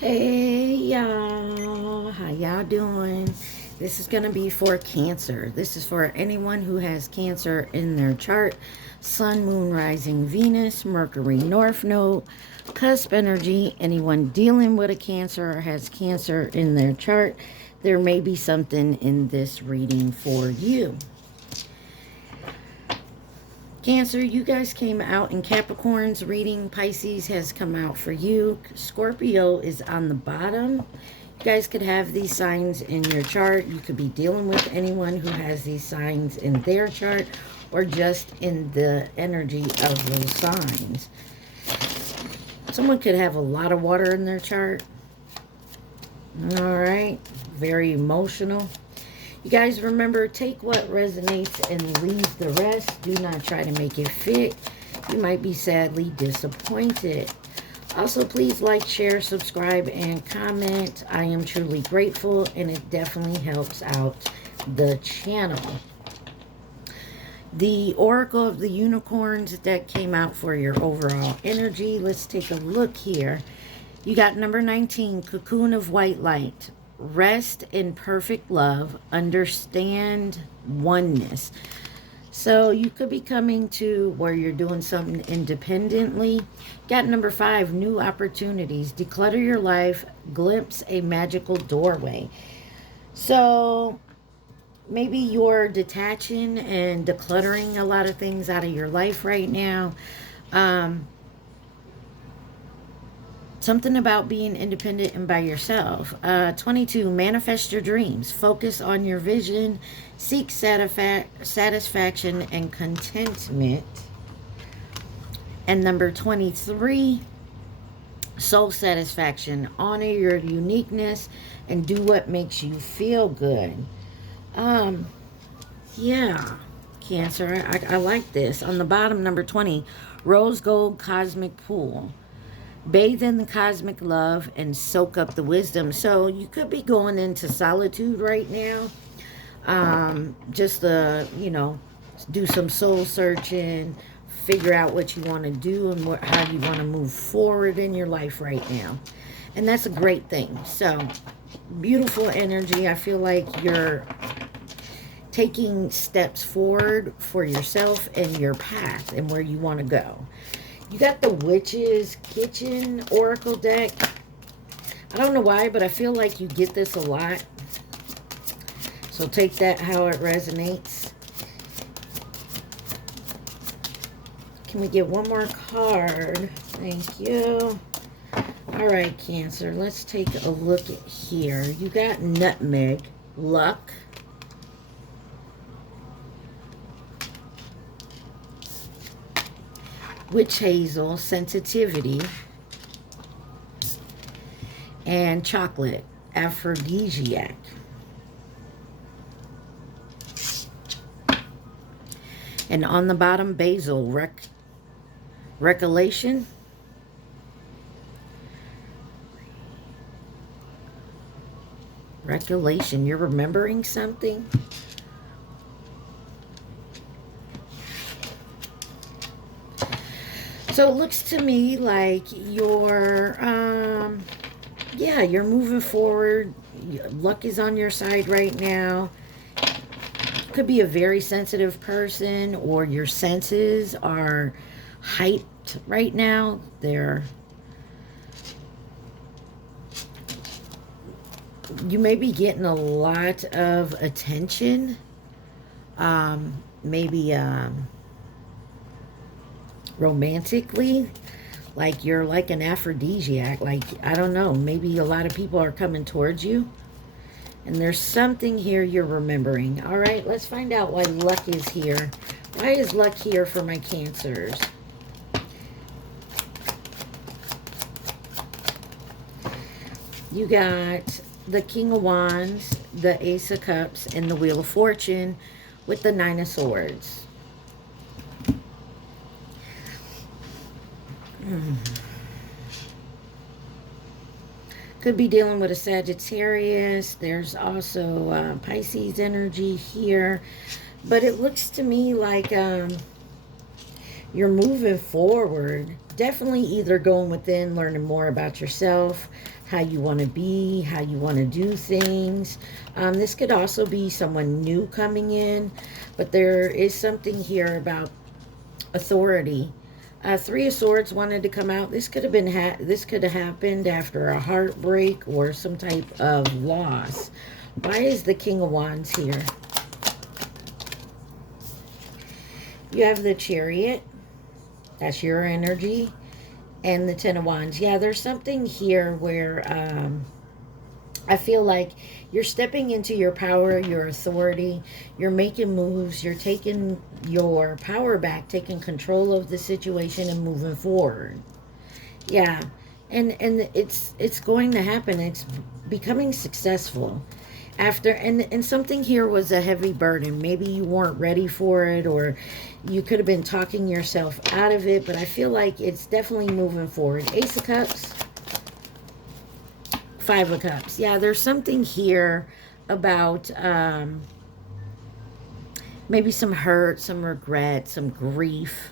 Hey y'all, how y'all doing? This is going to be for Cancer. This is for anyone who has Cancer in their chart. Sun, Moon, Rising, Venus, Mercury, North Node, Cusp energy. Anyone dealing with a Cancer or has Cancer in their chart, there may be something in this reading for you. Cancer, you guys came out in Capricorn's reading. Pisces has come out for you. Scorpio is on the bottom. You guys could have these signs in your chart. You could be dealing with anyone who has these signs in their chart or just in the energy of those signs. Someone could have a lot of water in their chart. All right. Very emotional. You guys remember, take what resonates and leave the rest. Do not try to make it fit. You might be sadly disappointed. Also, please like, share, subscribe, and comment. I am truly grateful, and it definitely helps out the channel. The Oracle of the Unicorns deck came out for your overall energy. Let's take a look here. You got number 19, Cocoon of White Light. Rest in perfect love, understand oneness. So you could be coming to where you're doing something independently. Got number 5, new opportunities. Declutter your life, glimpse a magical doorway. So maybe you're detaching and decluttering a lot of things out of your life right now. Something about being independent and by yourself. 22, manifest your dreams. Focus on your vision. Seek satisfaction and contentment. And number 23, soul satisfaction. Honor your uniqueness and do what makes you feel good. Yeah, Cancer, I like this. On the bottom, number 20, rose gold cosmic pool. Bathe in the cosmic love and soak up the wisdom. So you could be going into solitude right now. Just do some soul searching, figure out what you want to do and how you want to move forward in your life right now. And that's a great thing. So beautiful energy. I feel like you're taking steps forward for yourself and your path and where you want to go. You got the Witch's Kitchen Oracle deck. I don't know why, but I feel like you get this a lot. So take that how it resonates. Can we get one more card? Thank you. All right, Cancer. Let's take a look at here. You got Nutmeg, Luck. Witch Hazel, Sensitivity, and Chocolate, Aphrodisiac. And on the bottom, Basil, Recollection, you're remembering something? So it looks to me like you're moving forward. Luck is on your side right now. Could be a very sensitive person, or your senses are hyped right now. You may be getting a lot of attention. Maybe romantically, like you're like an aphrodisiac. Like, I don't know, maybe a lot of people are coming towards you, and there's something here you're remembering. All right, let's find out why luck is here. Why is luck here for my Cancers? You got the King of Wands, the Ace of Cups, and the Wheel of Fortune with the Nine of Swords. Could be dealing with a Sagittarius. There's also Pisces energy here. But it looks to me like You're moving forward. Definitely either going within, learning more about yourself, how you want to be, how you want to do things. This could also be someone new coming in, but there is something here about authority. Three of Swords wanted to come out. This could have been this could have happened after a heartbreak or some type of loss. Why is the King of Wands here? You have the Chariot. That's your energy. And the Ten of Wands. Yeah, there's something here where I feel like you're stepping into your power, your authority. You're making moves. You're taking your power back, taking control of the situation and moving forward. Yeah. And it's going to happen. It's becoming successful. After and something here was a heavy burden. Maybe you weren't ready for it, or you could have been talking yourself out of it, but I feel like it's definitely moving forward. Ace of Cups, Five of Cups. Yeah, there's something here about maybe some hurt, some regret, some grief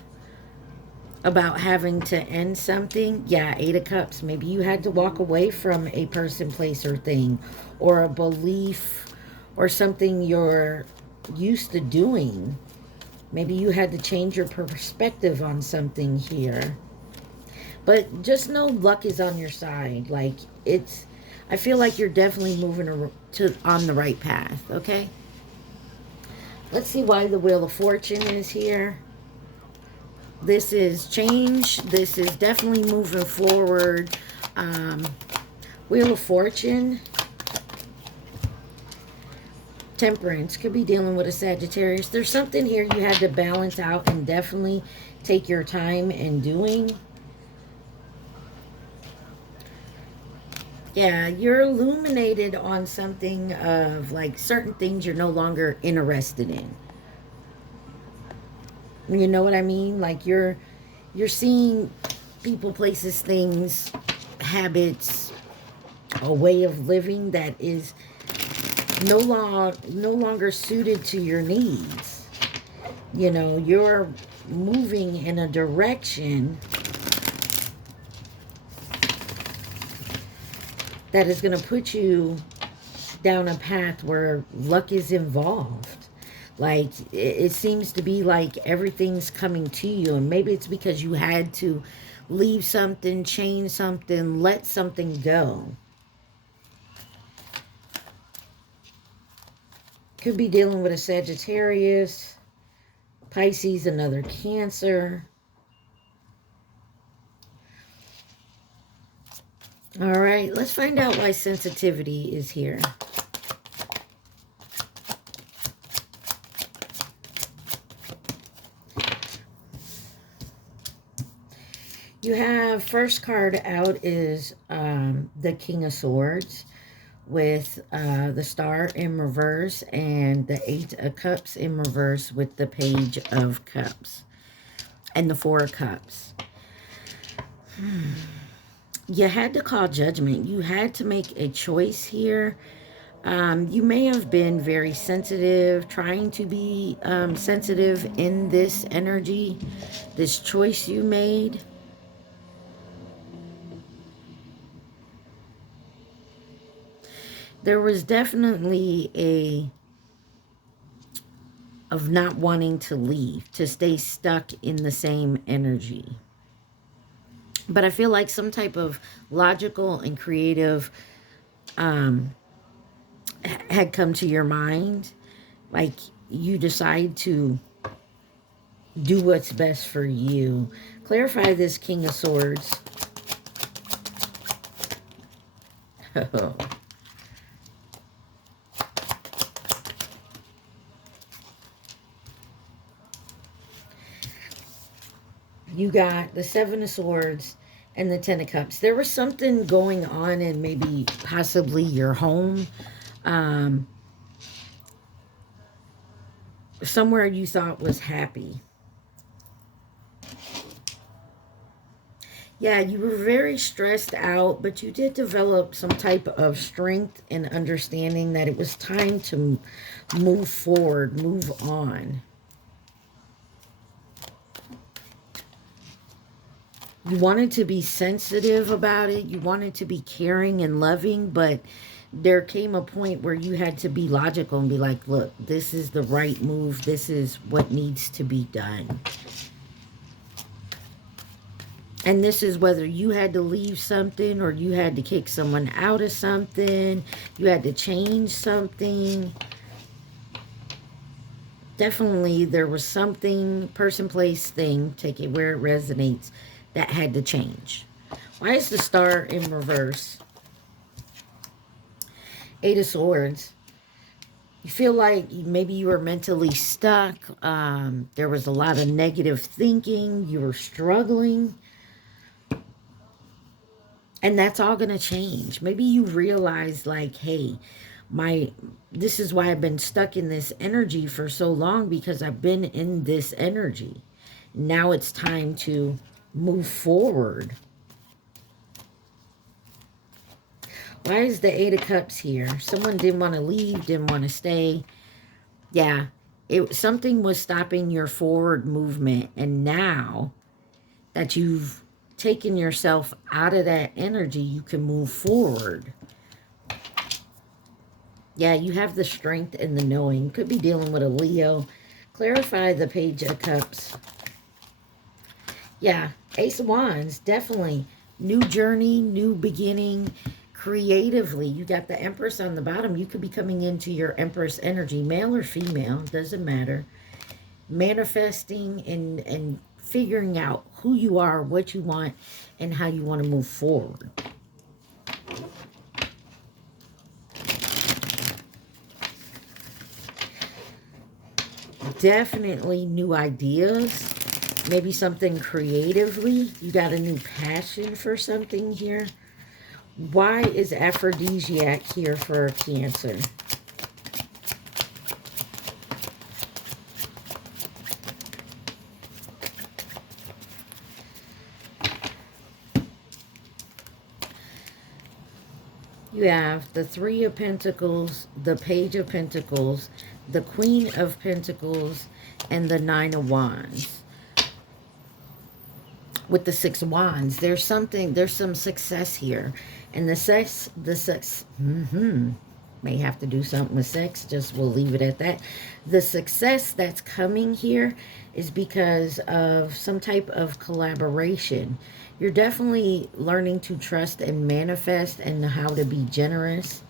about having to end something. Yeah, Eight of Cups. Maybe you had to walk away from a person, place, or thing, or a belief, or something you're used to doing. Maybe you had to change your perspective on something here. But just know luck is on your side. Like, I feel like you're definitely moving on the right path, okay? Let's see why the Wheel of Fortune is here. This is change. This is definitely moving forward. Wheel of Fortune. Temperance. Could be dealing with a Sagittarius. There's something here you had to balance out and definitely take your time in doing. Yeah, you're illuminated on something of like certain things you're no longer interested in. You know what I mean? Like you're seeing people, places, things, habits, a way of living that is no longer suited to your needs. You know, you're moving in a direction that is going to put you down a path where luck is involved. Like, it seems to be like everything's coming to you. And maybe it's because you had to leave something, change something, let something go. Could be dealing with a Sagittarius, Pisces, another Cancer. All right, let's find out why sensitivity is here. You have first card out is the King of Swords with the Star in reverse and the Eight of Cups in reverse with the Page of Cups and the Four of Cups. You had to call judgment. You had to make a choice here. You may have been very sensitive, trying to be sensitive in this energy, this choice you made. There was definitely of not wanting to leave, to stay stuck in the same energy. But I feel like some type of logical and creative had come to your mind. Like, you decide to do what's best for you. Clarify this King of Swords. You got the Seven of Swords and the Ten of Cups. There was something going on in maybe possibly your home. Somewhere you thought was happy. Yeah, you were very stressed out, but you did develop some type of strength and understanding that it was time to move forward, move on. You wanted to be sensitive about it. You wanted to be caring and loving, but there came a point where you had to be logical and be like, look, this is the right move. This is what needs to be done. And this is whether you had to leave something or you had to kick someone out of something. You had to change something. Definitely there was something, person, place, thing, take it where it resonates, that had to change. Why is the star in reverse? Eight of Swords. You feel like maybe you were mentally stuck. There was a lot of negative thinking. You were struggling. And that's all going to change. Maybe you realize like, hey, this is why I've been stuck in this energy for so long, because I've been in this energy. Now it's time to move forward. Why is the Eight of Cups here? Someone didn't want to leave, didn't want to stay. Yeah, something was stopping your forward movement. And now that you've taken yourself out of that energy, you can move forward. Yeah, you have the strength and the knowing. You could be dealing with a Leo. Clarify the Page of Cups. Yeah, Ace of Wands, definitely. New journey, new beginning. Creatively, you got the Empress on the bottom. You could be coming into your Empress energy, male or female, doesn't matter. Manifesting and figuring out who you are, what you want, and how you want to move forward. Definitely new ideas. Maybe something creatively. You got a new passion for something here. Why is aphrodisiac here for Cancer? You have the Three of Pentacles, the Page of Pentacles, the Queen of Pentacles, and the Nine of Wands. With the Six of Wands, there's some success here. And the sex, may have to do something with sex, just we'll leave it at that. The success that's coming here is because of some type of collaboration. You're definitely learning to trust and manifest and how to be generous.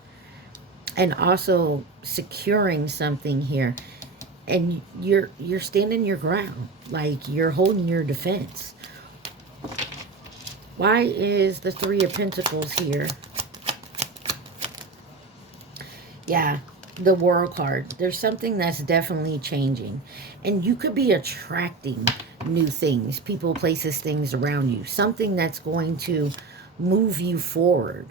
And also securing something here. And you're standing your ground. Like you're holding your defense. Why is the Three of Pentacles here? Yeah, the World card. There's something that's definitely changing. And you could be attracting new things. People, places, things around you. Something that's going to move you forward.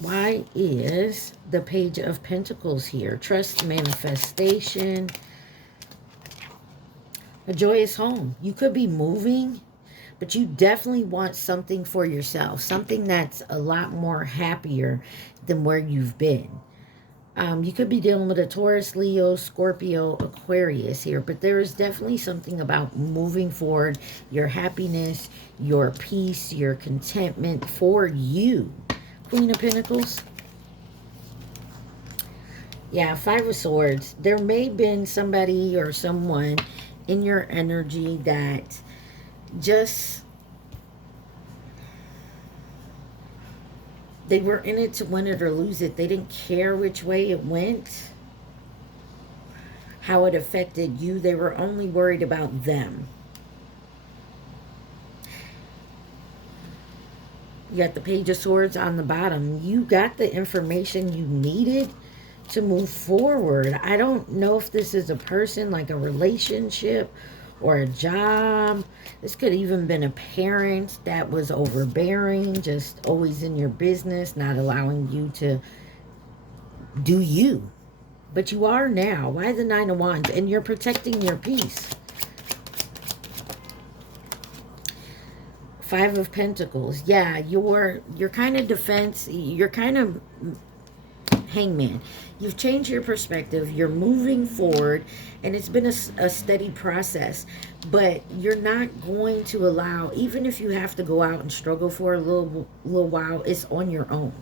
Why is the Page of Pentacles here? Trust, manifestation. A joyous home. You could be moving, but you definitely want something for yourself. Something that's a lot more happier than where you've been. You could be dealing with a Taurus, Leo, Scorpio, Aquarius here, but there is definitely something about moving forward, your happiness, your peace, your contentment for you. Queen of Pentacles. Yeah, Five of Swords. There may have been somebody or someone in your energy that just, they were in it to win it or lose it. They didn't care which way it went, how it affected you. They were only worried about them. You got the Page of Swords on the bottom. You got the information you needed to move forward. I don't know if this is a person, like a relationship or a job. This could even been a parent that was overbearing, just always in your business, not allowing you to do you. But you are now. Why the Nine of Wands? And you're protecting your peace. Five of Pentacles. Yeah, you're kind of defense. You're kind of Hangman. You've changed your perspective. You're moving forward, and it's been a steady process. But you're not going to allow, even if you have to go out and struggle for a little while, it's on your own.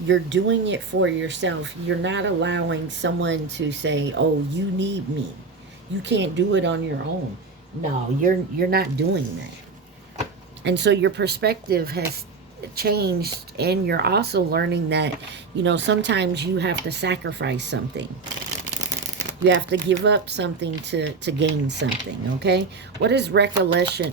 You're doing it for yourself. You're not allowing someone to say, "Oh, you need me. You can't do it on your own." No, you're not doing that. And so your perspective has changed, and you're also learning that, you know, sometimes you have to sacrifice something. You have to give up something to gain something, okay? What is recollection?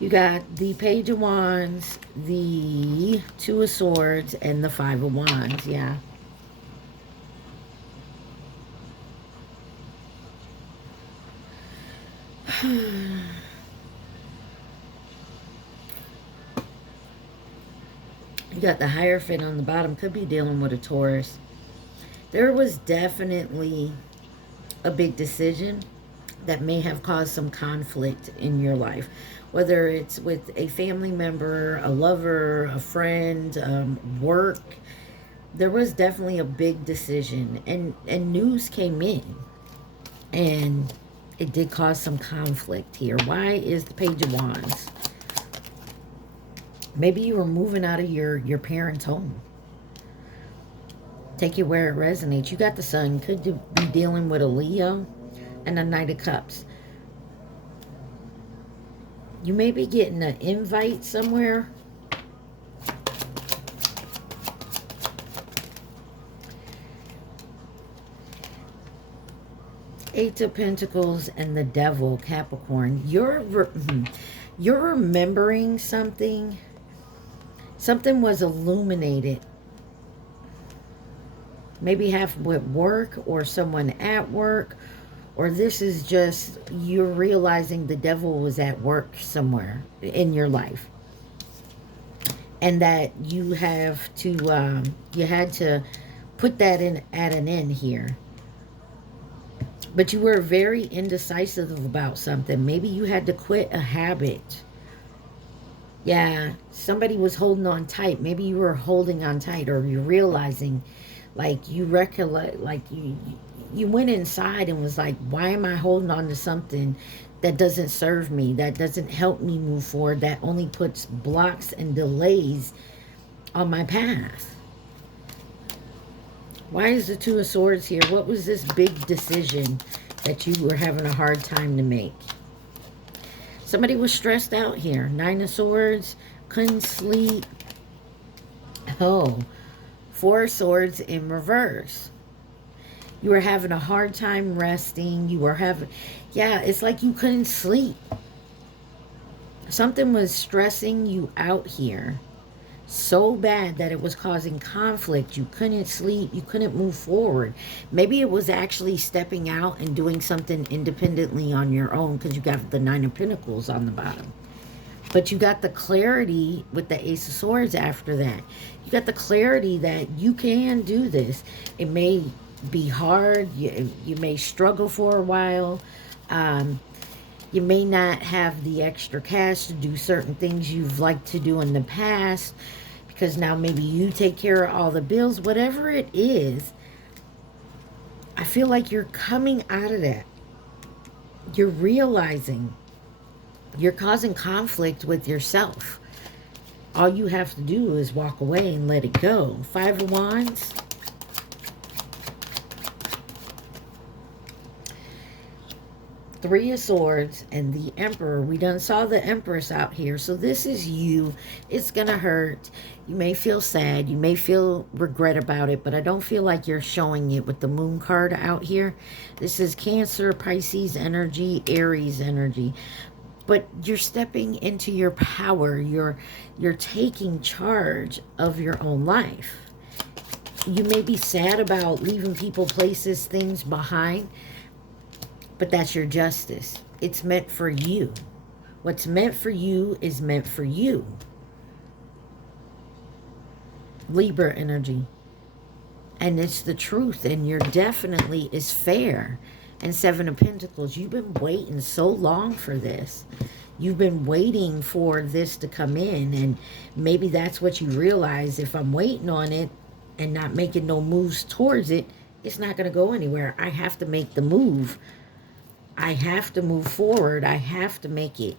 You got the Page of Wands, the Two of Swords, and the Five of Wands. Yeah. You got the Hierophant on the bottom. Could be dealing with a Taurus. There was definitely a big decision that may have caused some conflict in your life, whether it's with a family member, a lover, a friend, work. There was definitely a big decision, and news came in, and it did cause some conflict here. Why is the Page of Wands? Maybe you were moving out of your parents' home. Take it where it resonates. You got the Sun. Could be dealing with a Leo and a Knight of Cups. You may be getting an invite somewhere. Eight of Pentacles and the Devil, Capricorn. You're remembering something. Something was illuminated. Maybe half with work or someone at work. Or this is just you're realizing the devil was at work somewhere in your life. And that you have to, you had to put that in at an end here. But you were very indecisive about something. Maybe you had to quit a habit. Yeah, somebody was holding on tight. Maybe you were holding on tight, or you're realizing, like, you recollect, like you went inside and was like, why am I holding on to something that doesn't serve me, that doesn't help me move forward, that only puts blocks and delays on my path? Why is the Two of Swords here? What was this big decision that you were having a hard time to make? Somebody was stressed out here. Nine of Swords, couldn't sleep. Oh, Four of Swords in reverse. You were having a hard time resting. You were having, yeah, it's like you couldn't sleep. Something was stressing you out here so bad that it was causing conflict. You couldn't sleep. You couldn't move forward. Maybe it was actually stepping out and doing something independently on your own, because you got the Nine of Pentacles on the bottom. But you got the clarity with the Ace of Swords after that. You got the clarity that you can do this. It may be hard. You may struggle for a while. You may not have the extra cash to do certain things you've liked to do in the past, because now maybe you take care of all the bills. Whatever it is, I feel like you're coming out of that. You're realizing you're causing conflict with yourself. All you have to do is walk away and let it go. Five of Wands. Three of Swords and the Emperor. We done saw the Empress out here. So this is you. It's going to hurt. You may feel sad. You may feel regret about it. But I don't feel like you're showing it with the Moon card out here. This is Cancer, Pisces energy, Aries energy. But you're stepping into your power. You're taking charge of your own life. You may be sad about leaving people, places, things behind. But that's your justice. It's meant for you. What's meant for you is meant for you. Libra energy. And it's the truth, and you're definitely is fair. And Seven of Pentacles, you've been waiting so long for this. You've been waiting for this to come in, and maybe that's what you realize. If I'm waiting on it and not making no moves towards it, it's not going to go anywhere. I have to make the move. I have to move forward. I have to make it.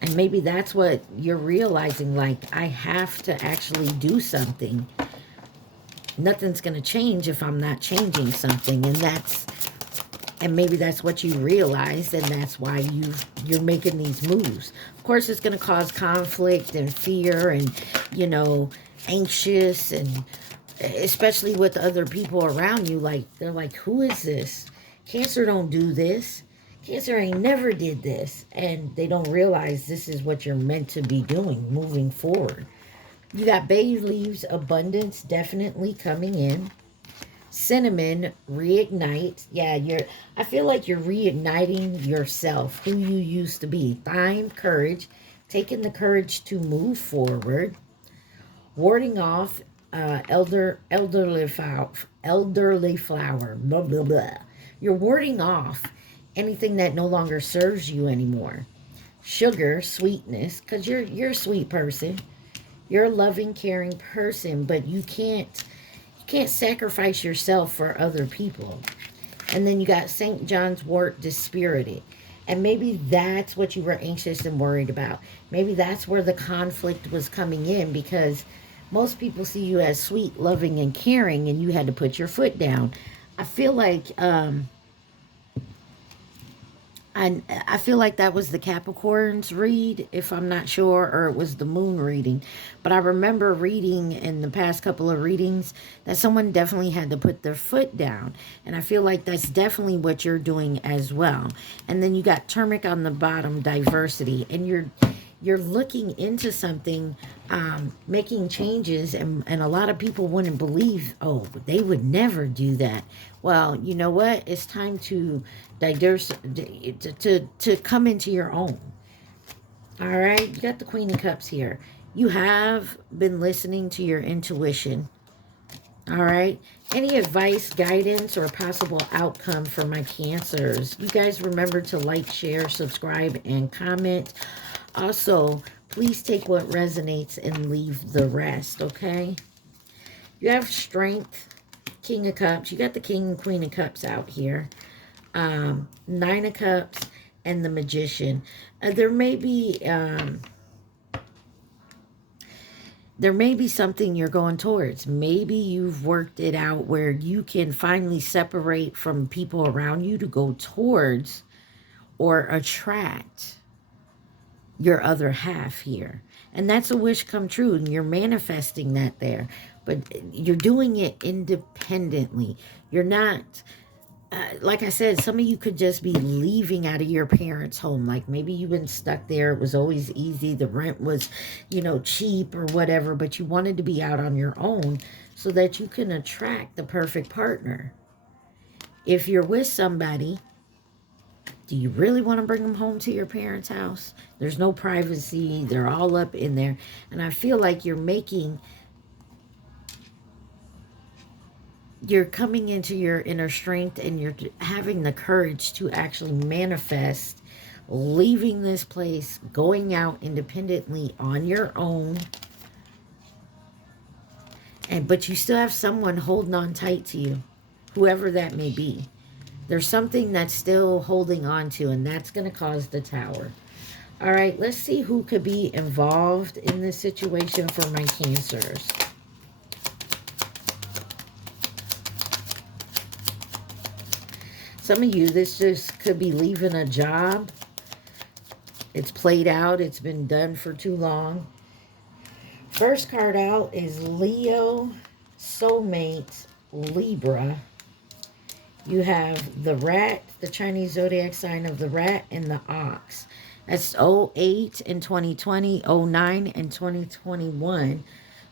And maybe that's what you're realizing, like, I have to actually do something. Nothing's going to change if I'm not changing something. And maybe that's what you realize, and that's why you're making these moves. Of course, it's going to cause conflict and fear and, you know, anxious, and especially with other people around you. Like, they're like, who is this? Cancer don't do this. Cancer ain't never did this. And they don't realize this is what you're meant to be doing, moving forward. You got bay leaves, abundance definitely coming in. Cinnamon, reignite. Yeah, I feel like you're reigniting yourself, who you used to be. Thyme, courage, taking the courage to move forward. Warding off, elderly flower, blah, blah, blah. You're warding off anything that no longer serves you anymore. Sugar, sweetness, because you're a sweet person. You're a loving, caring person, but you can't sacrifice yourself for other people. And then you got St. John's wort, dispirited. And maybe that's what you were anxious and worried about. Maybe that's where the conflict was coming in, because most people see you as sweet, loving, and caring, and you had to put your foot down. I feel like I feel like that was the Capricorn's read, if I'm not sure, or it was the moon reading. But I remember reading in the past couple of readings that someone definitely had to put their foot down. And I feel like that's definitely what you're doing as well. And then you got turmeric on the bottom, diversity. And you're looking into something, making changes, and a lot of people wouldn't believe, oh, they would never do that. Well, you know what? It's time to to come into your own. All right? You got the Queen of Cups here. You have been listening to your intuition. All right? Any advice, guidance, or possible outcome for my Cancers? You guys remember to like, share, subscribe, and comment. Also, please take what resonates and leave the rest, okay? You have strength, King of Cups. You got the King and Queen of Cups out here. Nine of Cups and the Magician. There may be something you're going towards. Maybe you've worked it out where you can finally separate from people around you to go towards or attract your other half here. And that's a wish come true, and you're manifesting that there. But you're doing it independently. You're not, like I said, some of you could just be leaving out of your parents' home. Like maybe you've been stuck there. It was always easy. The rent was, you know, cheap or whatever. But you wanted to be out on your own so that you can attract the perfect partner. If you're with somebody, do you really want to bring them home to your parents' house? There's no privacy. They're all up in there. And I feel like you're coming into your inner strength, and you're having the courage to actually manifest leaving this place, going out independently on your own. But you still have someone holding on tight to you, whoever that may be. There's something that's still holding on to, and that's going to cause the Tower. All right, let's see who could be involved in this situation for my Cancers. Some of you, this just could be leaving a job. It's played out. It's been done for too long. First card out is Leo, soulmate, Libra. You have the rat, the Chinese zodiac sign of the rat, and the ox. That's 08 in 2020, 09 in 2021.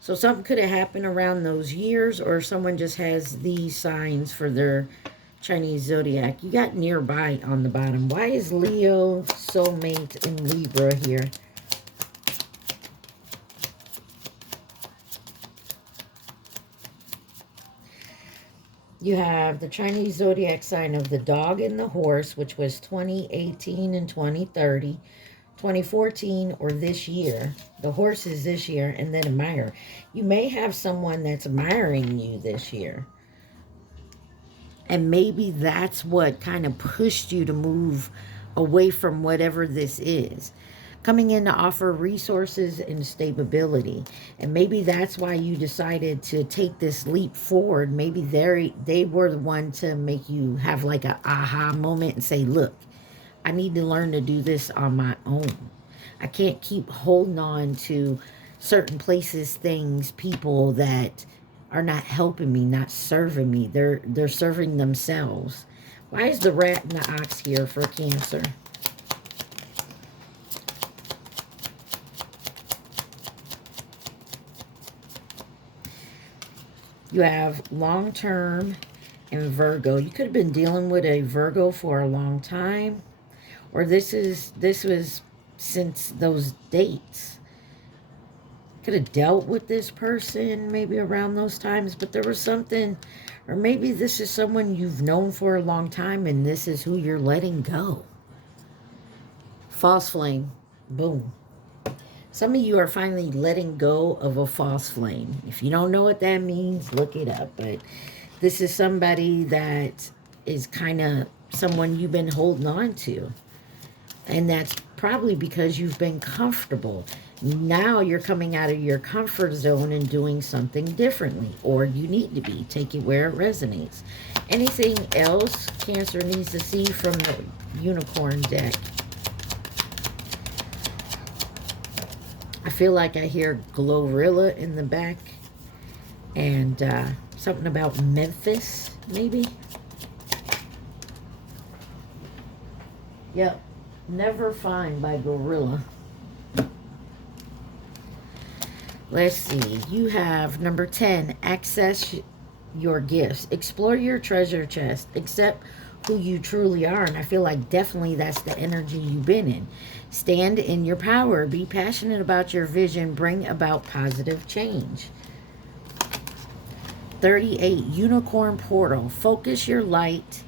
So something could have happened around those years, or someone just has these signs for their Chinese zodiac. You got nearby on the bottom. Why is Leo, soulmate, and Libra here? You have the Chinese zodiac sign of the dog and the horse, which was 2018 and 2030, 2014, or this year. The horse is this year, and then admire. You may have someone that's admiring you this year. And maybe that's what kind of pushed you to move away from whatever this is. Coming in to offer resources and stability. And maybe that's why you decided to take this leap forward. Maybe they were the one to make you have like a aha moment and say, look, I need to learn to do this on my own. I can't keep holding on to certain places, things, people that are not helping me, not serving me. They're serving themselves. Why is the rat and the ox here for Cancer? You have long-term and Virgo. You could have been dealing with a Virgo for a long time, or this was since those dates. Could have dealt with this person maybe around those times, but there was something, or maybe this is someone you've known for a long time and this is who you're letting go. False flame. Boom. Some of you are finally letting go of a false flame. If you don't know what that means, look it up. But this is somebody that is kind of someone you've been holding on to. And that's probably because you've been comfortable. Now you're coming out of your comfort zone and doing something differently. Or you need to be. Take it where it resonates. Anything else Cancer needs to see from the unicorn deck? I feel like I hear Glorilla in the back. And something about Memphis, maybe? Yep. Never Find by Gorilla. Let's see. You have number 10. Access your gifts. Explore your treasure chest. Accept who you truly are. And I feel like definitely that's the energy you've been in. Stand in your power. Be passionate about your vision. Bring about positive change. 38. Unicorn portal. Focus your light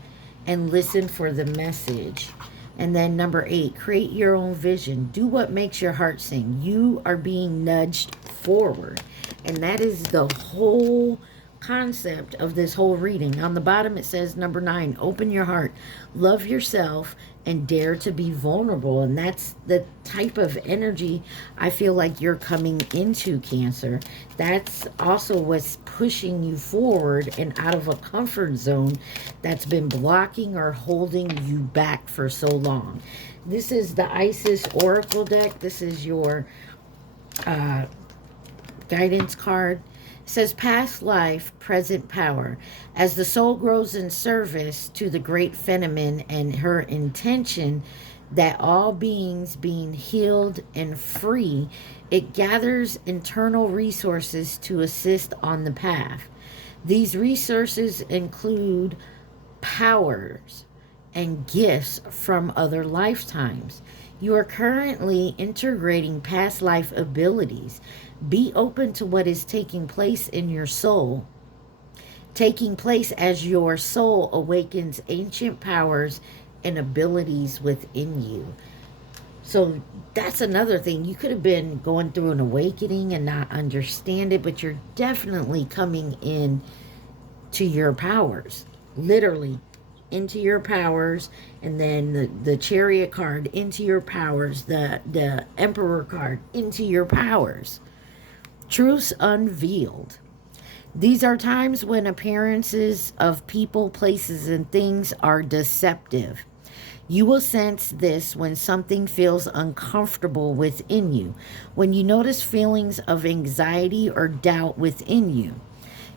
and listen for the message. And then number 8, create your own vision. Do what makes your heart sing. You are being nudged forward. And that is the whole concept of this whole reading. On the bottom it says number 9, open your heart. Love yourself and dare to be vulnerable. And that's the type of energy I feel like you're coming into, Cancer. That's also what's pushing you forward and out of a comfort zone that's been blocking or holding you back for so long. This is the Isis Oracle deck. This is your guidance card. It says past life, present power. As the soul grows in service to the great feminine and her intention that all beings being healed and free, it gathers internal resources to assist on the path. These resources include powers and gifts from other lifetimes. You are currently integrating past life abilities. Be open to what is taking place in your soul, taking place as your soul awakens ancient powers and abilities within you. So that's another thing. You could have been going through an awakening and not understand it, but you're definitely coming in to your powers, literally into your powers. And then the Chariot card into your powers, the Emperor card into your powers. Truths unveiled. These are times when appearances of people, places, and things are deceptive. You will sense this when something feels uncomfortable within you, when you notice feelings of anxiety or doubt within you.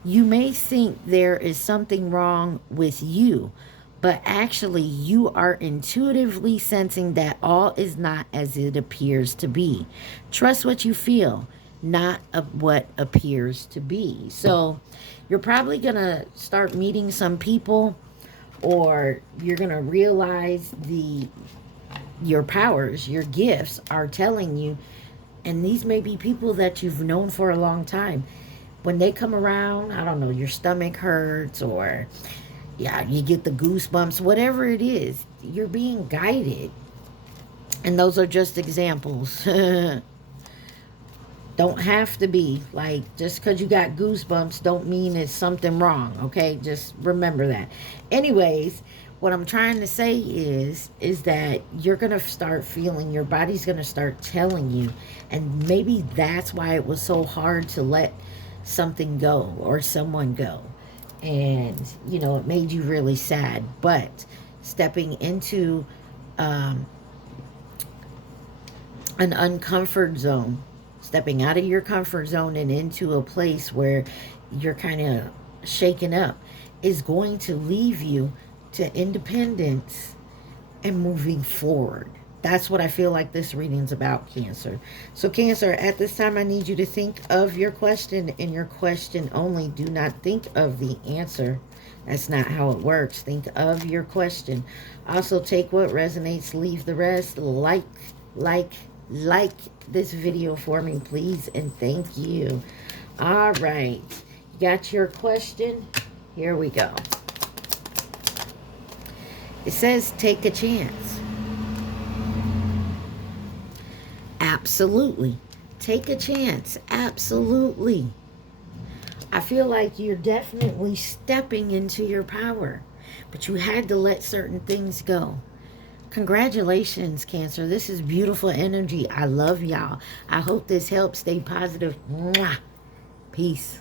You may think there is something wrong with you, but actually you are intuitively sensing that all is not as it appears to be. Trust what you feel, not what appears to be. So you're probably going to start meeting some people, or you're going to realize your powers, your gifts are telling you, and these may be people that you've known for a long time. when they come around, I don't know, your stomach hurts, or yeah, you get the goosebumps, whatever it is, you're being guided. And those are just examples. Don't have to be. Like, just because you got goosebumps don't mean it's something wrong, okay? Just remember that. Anyways, what I'm trying to say is that you're going to start feeling, your body's going to start telling you. And maybe that's why it was so hard to let something go or someone go. And, you know, it made you really sad. But stepping into an uncomfort zone, stepping out of your comfort zone and into a place where you're kind of shaken up, is going to leave you to independence and moving forward. That's what I feel like this reading's about, Cancer. So Cancer, at this time, I need you to think of your question and your question only. Do not think of the answer. That's not how it works. Think of your question. Also, take what resonates, leave the rest. Like this video for me, please, and thank you. All right. You got your question? Here we go. It says, take a chance. Absolutely. Take a chance. Absolutely. I feel like you're definitely stepping into your power, but you had to let certain things go. Congratulations, Cancer. This is beautiful energy. I love y'all. I hope this helps. Stay positive. Mwah. Peace.